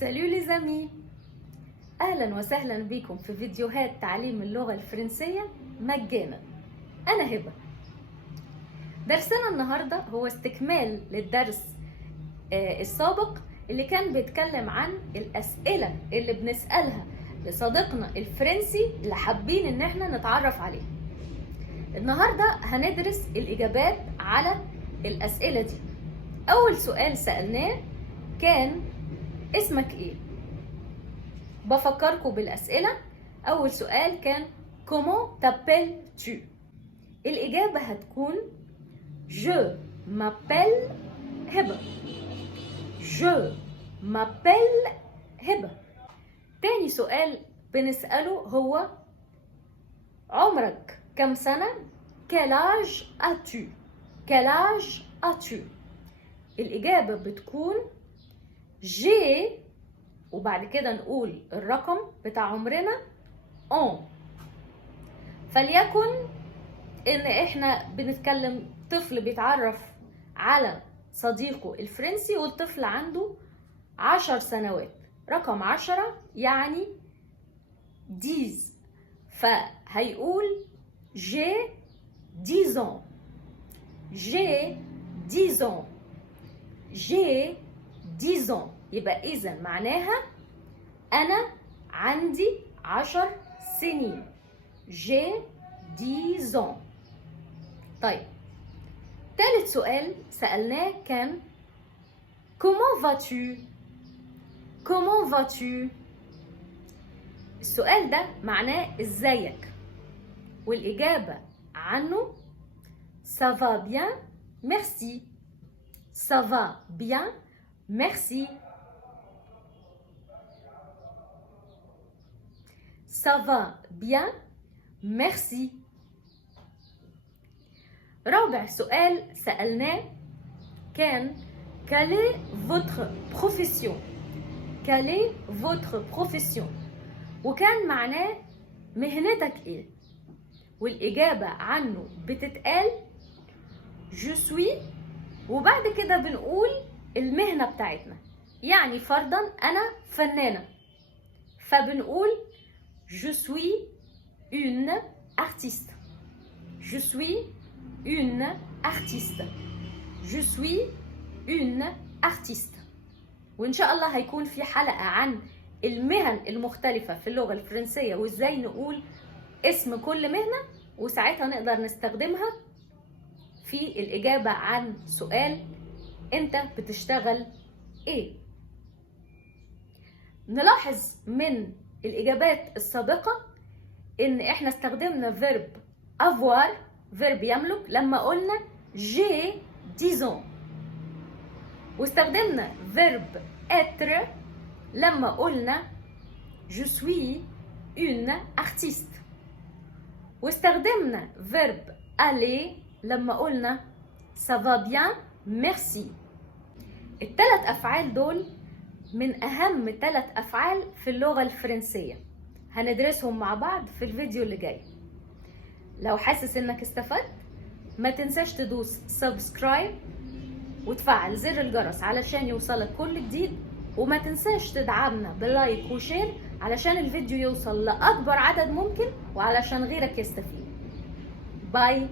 سالو لي زامي، اهلا وسهلا بكم في فيديوهات تعليم اللغة الفرنسية مجانا. انا هبة. درسنا النهاردة هو استكمال للدرس السابق اللي كان بيتكلم عن الاسئلة اللي بنسألها لصديقنا الفرنسي اللي حابين ان احنا نتعرف عليه. النهاردة هندرس الاجابات على الاسئلة دي. اول سؤال سألناه كان اسمك ايه؟ بفكركم بالاسئلة. اول سؤال كان comment t'appelles-tu؟ الاجابة هتكون je m'appelle هبة. je m'appelle هبة. تاني سؤال بنسأله هو عمرك كم سنة؟ quel âge as-tu؟ quel âge as-tu؟ الإجابة بتكون j'ai وبعد كده نقول الرقم بتاع عمرنا on. فليكن إن إحنا بنتكلم طفل بيتعرف على صديقه الفرنسي والطفل عنده 10 سنوات. رقم 10 يعني 10، فهيقول j'ai 10 ans. j'ai 10 ans. j'ai 10 ans. يبقى إذا معناها أنا عندي 10 سنين. j'ai 10 ans. طيب ثالث سؤال سألناه كان comment vas-tu؟ comment vas-tu؟ السؤال ده معناه ازيك، والإجابة عنه ça va bien merci. ça va bien merci. ça va bien merci. رابع سؤال سألناه كان quelle est votre profession؟ quelle est votre profession؟ وكان معناه مهنتك ايه، والإجابة عنه بتتقال je suis وبعد كده بنقول المهنة بتاعتنا. يعني فرضا أنا فنانة فبنقول je suis une artiste. je suis une artiste. je suis une artiste. وإن شاء الله هيكون في حلقة عن المهن المختلفة في اللغة الفرنسية وإزاي نقول اسم كل مهنة، وساعتها نقدر نستخدمها في الإجابة عن سؤال أنت بتشتغل إيه. نلاحظ من الإجابات السابقة إن إحنا استخدمنا فيرب avoir، فيرب يملك، لما قلنا j'ai 10 ans، واستخدمنا فيرب être لما قلنا je suis une artiste، واستخدمنا فيرب aller لما قلنا ça va bien merci. الثلاث أفعال دول من أهم 3 أفعال في اللغة الفرنسية، هندرسهم مع بعض في الفيديو اللي جاي. لو حاسس إنك استفدت ما تنساش تدوس سبسكرايب وتفعل زر الجرس علشان يوصلك كل جديد، وما تنساش تدعمنا بلايك وشير علشان الفيديو يوصل لأكبر عدد ممكن وعلشان غيرك يستفيد. باي.